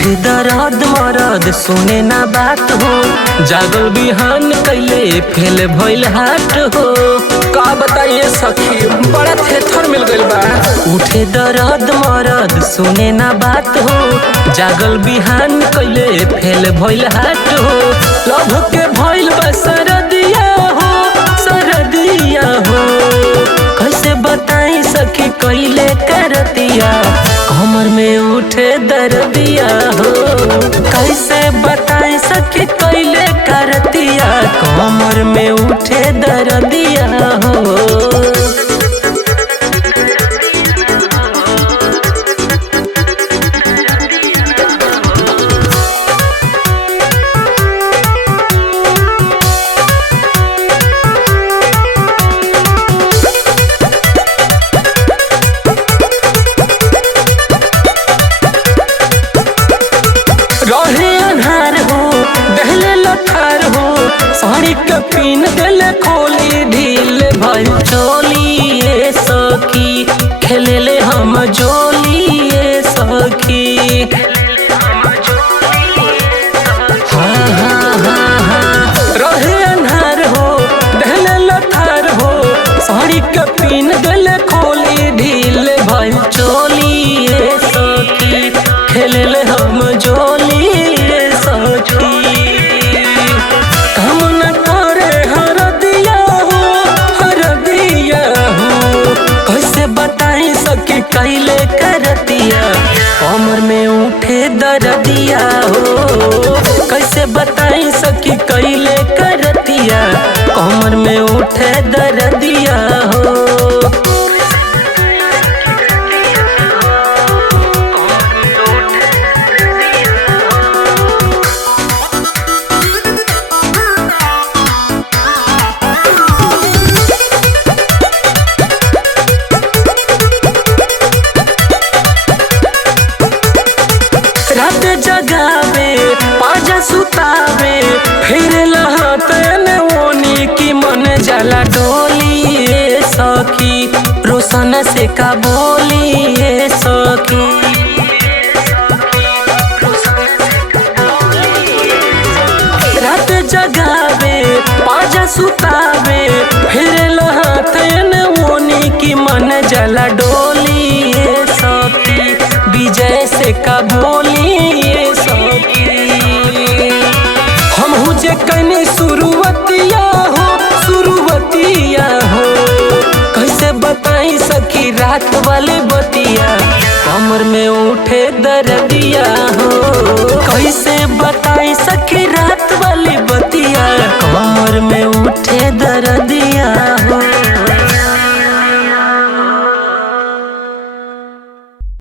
उठे दर्द मरद सुने ना बात हो, जागल बिहान कैले फेल भइल हाट हो। का बताइए सखी बड़ा थेथर मिल गइल बा। उठे दर्द मरद सुने ना बात हो, जागल बिहान कैले फेल भइल हाट हो। लभ के भइल बा सरदिया हो, सरदिया हो। कैसे बताई सखी कैले करतिया, कमर में उठे दर्दिया हो। कैसे बताई सखी कैले करतिया, कमर में उठे दर्दिया हो। रहे अन्हार हो दहले लठार हो, साड़ी के पीन देले खोली ढील भइल चोली ये सखी, खेलेले हम जोली ये सखी। हाँ हाँ हाँ हाँ। रहे अन्हार हो दहले लठार हो, साड़ी के पीन देले खोली ढील भइल चोली ये सखी, खेलेले हम जोली ये सखी। काम न करे हरदिया हो, हरदिया हो। कैसे बताई सखी कैले करतिया, कमर में उठे दर्दिया हो। कैसे बताई सखी कैले करतिया, कमर में उठे दर्दिया हो। रात जगावे पाजा सुतावे, फिर लहतन ओनी की मन जला डोली ये सखी, रोशन से का बोली ये सखी। रात जगावे पाजा सुतावे, फिर लहतन ओनी की मन जला डोली ये सखी, विजय से का बोली ये सखी। हम जे कनी शुरुआतिया हो, शुरुआतिया हो। कैसे बताई सखी रात वाले बतिया, कमर में उठे दर्दिया हो।